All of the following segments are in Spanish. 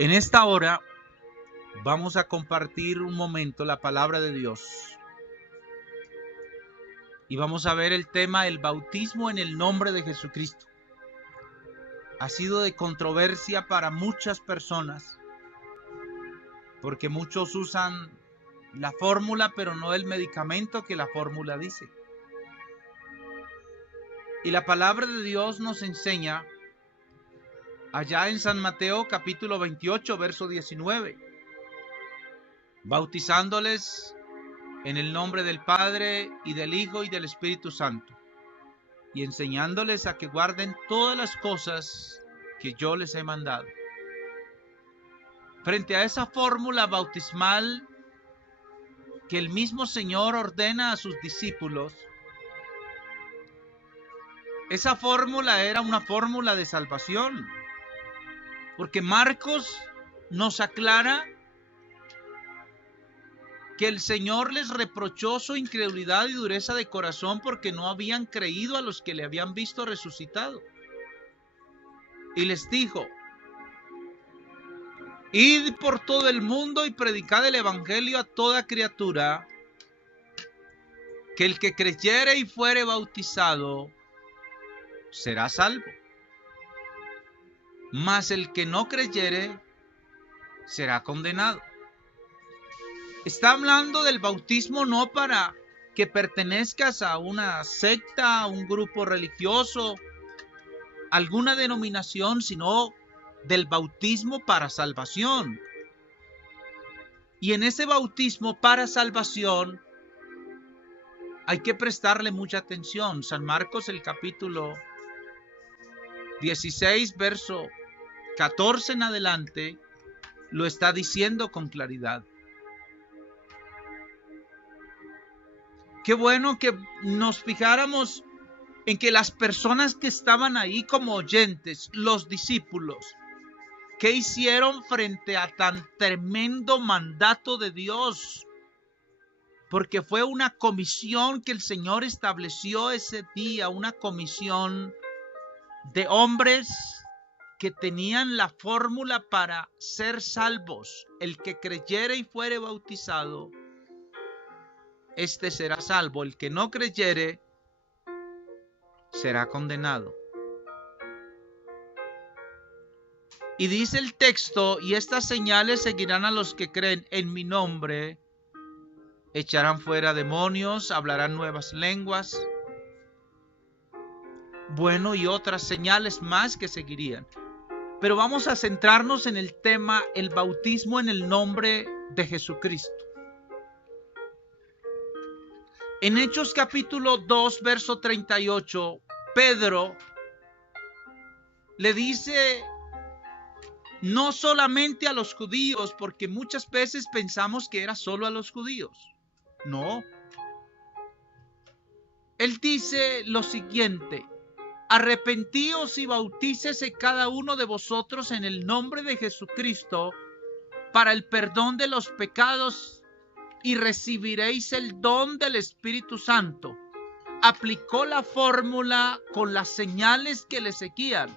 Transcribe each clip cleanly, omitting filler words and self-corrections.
En esta hora vamos a compartir un momento la palabra de Dios y vamos a ver el tema el bautismo en el nombre de Jesucristo. Ha sido de controversia para muchas personas porque muchos usan la fórmula pero no el medicamento que la fórmula dice. Y la palabra de Dios nos enseña allá en San Mateo capítulo 28 verso 19, bautizándoles en el nombre del Padre y del Hijo y del Espíritu Santo, y enseñándoles a que guarden todas las cosas que yo les he mandado. Frente a esa fórmula bautismal que el mismo Señor ordena a sus discípulos, esa fórmula era una fórmula de salvación, porque Marcos nos aclara que el Señor les reprochó su incredulidad y dureza de corazón porque no habían creído a los que le habían visto resucitado. Y les dijo: id por todo el mundo y predicad el evangelio a toda criatura, que el que creyere y fuere bautizado será salvo, mas el que no creyere será condenado. Está hablando del bautismo no para que pertenezcas a una secta, a un grupo religioso, alguna denominación, sino del bautismo para salvación. Y en ese bautismo para salvación hay que prestarle mucha atención. San Marcos, el capítulo 16, verso 14 en adelante, lo está diciendo con claridad. Qué bueno que nos fijáramos en que las personas que estaban ahí como oyentes, los discípulos, ¿qué hicieron frente a tan tremendo mandato de Dios? Porque fue una comisión que el Señor estableció ese día, una comisión de hombres que tenían la fórmula para ser salvos. El que creyere y fuere bautizado, este será salvo. El que no creyere será condenado. Y dice el texto: y estas señales seguirán a los que creen en mi nombre. Echarán fuera demonios, hablarán nuevas lenguas. Bueno, y otras señales más que seguirían. Pero vamos a centrarnos en el tema, el bautismo en el nombre de Jesucristo. En Hechos capítulo 2, verso 38, Pedro le dice no solamente a los judíos, porque muchas veces pensamos que era solo a los judíos. No. Él dice lo siguiente: arrepentíos y bautícese cada uno de vosotros en el nombre de Jesucristo para el perdón de los pecados y recibiréis el don del Espíritu Santo. Aplicó la fórmula con las señales que le seguían.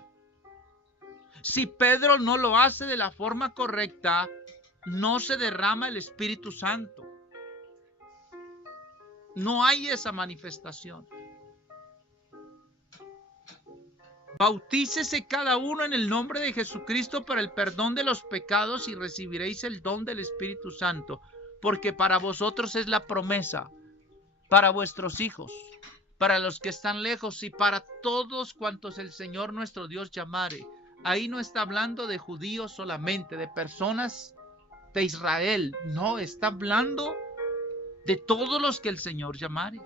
Si Pedro no lo hace de la forma correcta, no se derrama el Espíritu Santo. No hay esa manifestación. Bautícese cada uno en el nombre de Jesucristo para el perdón de los pecados y recibiréis el don del Espíritu Santo, porque para vosotros es la promesa, para vuestros hijos, para los que están lejos y para todos cuantos el Señor nuestro Dios llamare. Ahí no está hablando de judíos solamente, de personas de Israel. No, está hablando de todos los que el Señor llamare.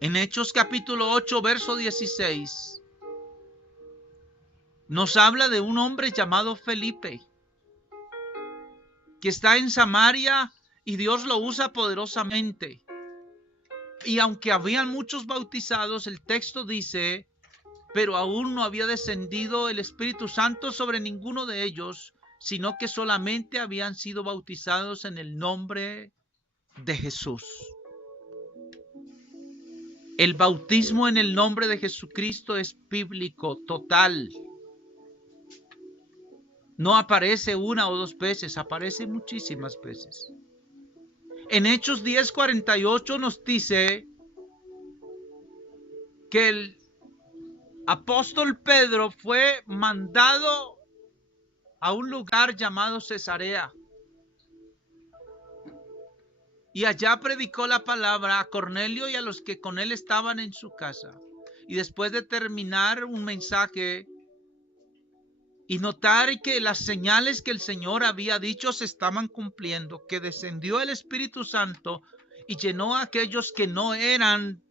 En Hechos capítulo 8, verso 16, nos habla de un hombre llamado Felipe, que está en Samaria y Dios lo usa poderosamente. Y aunque habían muchos bautizados, el texto dice: pero aún no había descendido el Espíritu Santo sobre ninguno de ellos, sino que solamente habían sido bautizados en el nombre de Jesús. El bautismo en el nombre de Jesucristo es bíblico, total. No aparece una o dos veces, aparece muchísimas veces. En Hechos 10:48 nos dice que el apóstol Pedro fue mandado a un lugar llamado Cesarea. Y allá predicó la palabra a Cornelio y a los que con él estaban en su casa. Y después de terminar un mensaje y notar que las señales que el Señor había dicho se estaban cumpliendo, que descendió el Espíritu Santo y llenó a aquellos que no eran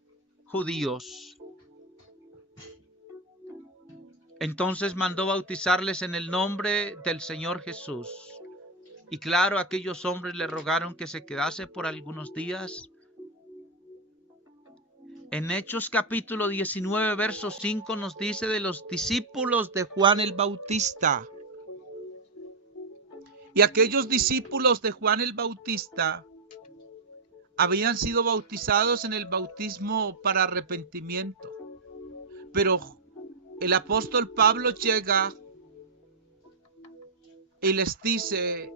judíos. Entonces mandó bautizarles en el nombre del Señor Jesús. Y claro, aquellos hombres le rogaron que se quedase por algunos días. En Hechos capítulo 19, verso 5 nos dice de los discípulos de Juan el Bautista. Y aquellos discípulos de Juan el Bautista habían sido bautizados en el bautismo para arrepentimiento. Pero el apóstol Pablo llega y les dice: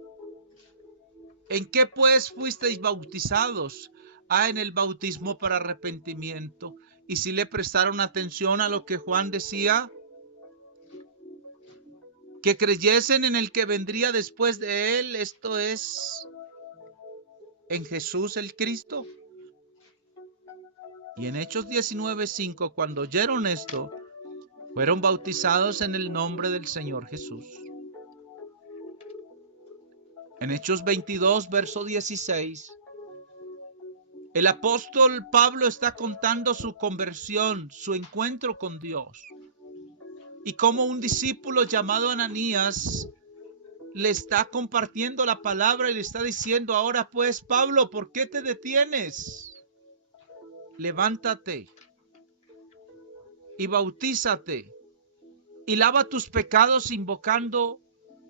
¿en qué pues fuisteis bautizados? En el bautismo para arrepentimiento. Y si le prestaron atención a lo que Juan decía, que creyesen en el que vendría después de él, esto es, en Jesús el Cristo. Y en Hechos 19:5, cuando oyeron esto, fueron bautizados en el nombre del Señor Jesús. En Hechos 22, verso 16, el apóstol Pablo está contando su conversión, su encuentro con Dios. Y como un discípulo llamado Ananías le está compartiendo la palabra y le está diciendo: ahora pues, Pablo, ¿por qué te detienes? Levántate y bautízate y lava tus pecados invocando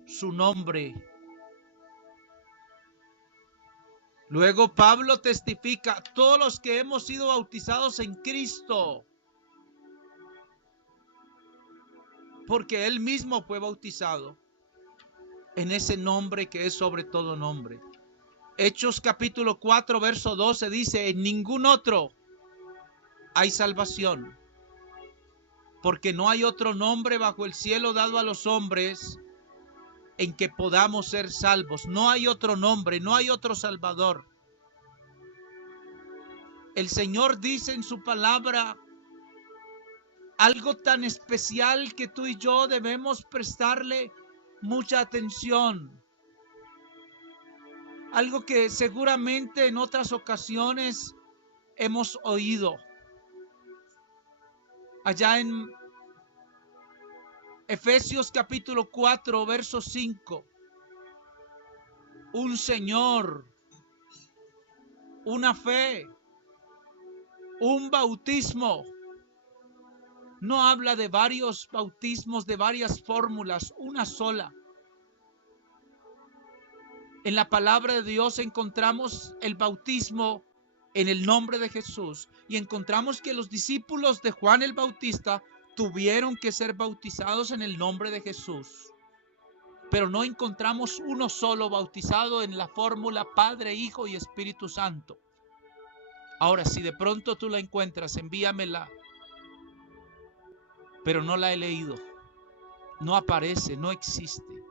su nombre. Luego Pablo testifica: todos los que hemos sido bautizados en Cristo, porque él mismo fue bautizado en ese nombre que es sobre todo nombre. Hechos capítulo 4, verso 12 dice: en ningún otro hay salvación, porque no hay otro nombre bajo el cielo dado a los hombres en que podamos ser salvos. No hay otro nombre, no hay otro Salvador. El Señor dice en su palabra algo tan especial que tú y yo debemos prestarle mucha atención. Algo que seguramente en otras ocasiones hemos oído. Allá en Efesios capítulo 4, verso 5. Un Señor, una fe, un bautismo. No habla de varios bautismos, de varias fórmulas, una sola. En la palabra de Dios encontramos el bautismo en el nombre de Jesús y encontramos que los discípulos de Juan el Bautista tuvieron que ser bautizados en el nombre de Jesús. Pero no encontramos uno solo bautizado en la fórmula Padre, Hijo y Espíritu Santo. Ahora, si de pronto tú la encuentras, envíamela. Pero no la he leído. No aparece, no existe.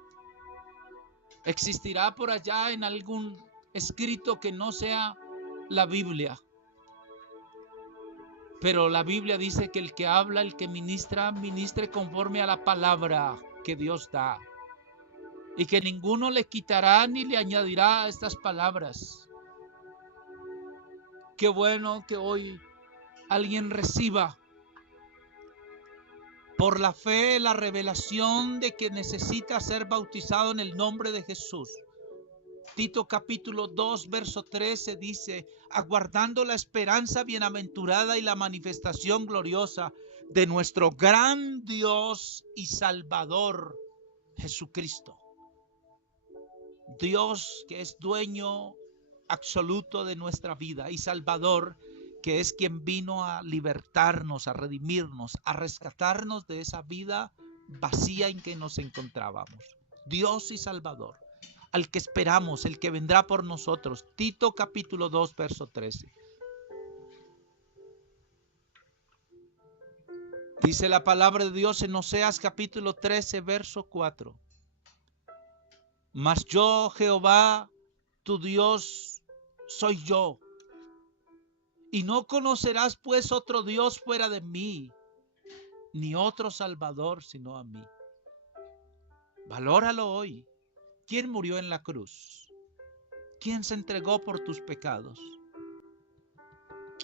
Existirá por allá en algún escrito que no sea la Biblia. Pero la Biblia dice que el que habla, el que ministra, ministre conforme a la palabra que Dios da. Y que ninguno le quitará ni le añadirá a estas palabras. Qué bueno que hoy alguien reciba por la fe la revelación de que necesita ser bautizado en el nombre de Jesús. Tito capítulo 2, verso 13 dice: aguardando la esperanza bienaventurada y la manifestación gloriosa de nuestro gran Dios y Salvador Jesucristo. Dios que es dueño absoluto de nuestra vida y Salvador que es quien vino a libertarnos, a redimirnos, a rescatarnos de esa vida vacía en que nos encontrábamos. Dios y Salvador, al que esperamos, el que vendrá por nosotros. Tito capítulo 2, verso 13. Dice la palabra de Dios en Oseas capítulo 13, verso 4. Mas yo, Jehová, tu Dios, soy yo. Y no conocerás pues otro Dios fuera de mí, ni otro Salvador sino a mí. Valóralo hoy. ¿Quién murió en la cruz? ¿Quién se entregó por tus pecados?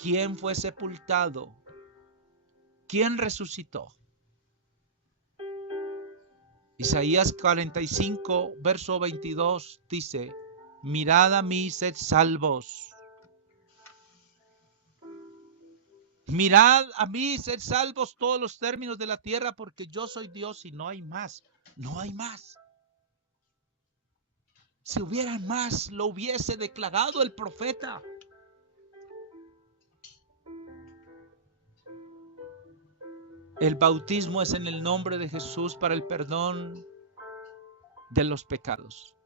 ¿Quién fue sepultado? ¿Quién resucitó? Isaías 45, verso 22 dice: mirad a mí, sed salvos. Mirad a mí, sed salvos todos los términos de la tierra, porque yo soy Dios y no hay más. No hay más. Si hubiera más, lo hubiese declarado el profeta. El bautismo es en el nombre de Jesús para el perdón de los pecados.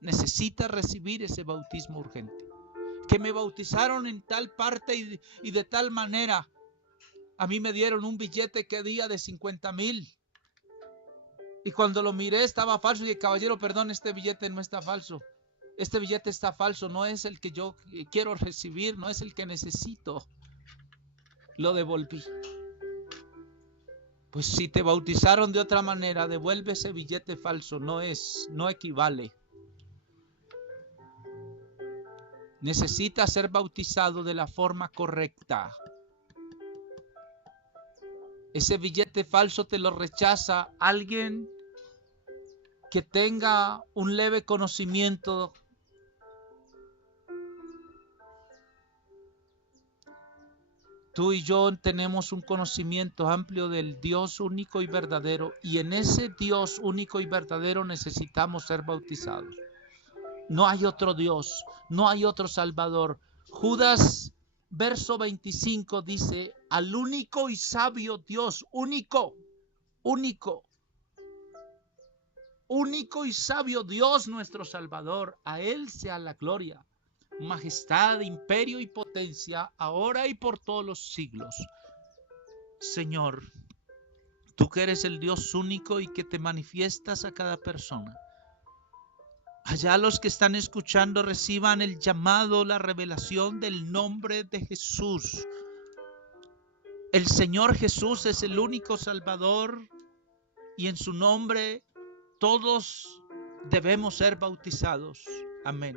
Necesita recibir ese bautismo urgente. Que me bautizaron en tal parte y de tal manera. A mí me dieron un billete que día de 50,000. Y cuando lo miré estaba falso. Y el caballero, perdón, este billete no está falso. Este billete está falso. No es el que yo quiero recibir. No es el que necesito. Lo devolví. Pues si te bautizaron de otra manera, devuelve ese billete falso. No equivale. Necesitas ser bautizado de la forma correcta. Ese billete falso te lo rechaza alguien que tenga un leve conocimiento Tú y yo tenemos un conocimiento amplio del Dios único y verdadero, y en ese Dios único y verdadero necesitamos ser bautizados. No hay otro Dios, no hay otro Salvador. Judas, verso 25 dice: al único y sabio Dios, único y sabio Dios nuestro Salvador, a Él sea la gloria, majestad, imperio y potencia, ahora y por todos los siglos. Señor, tú que eres el Dios único y que te manifiestas a cada persona. Allá los que están escuchando reciban el llamado, la revelación del nombre de Jesús. El Señor Jesús es el único Salvador y en su nombre todos debemos ser bautizados. Amén.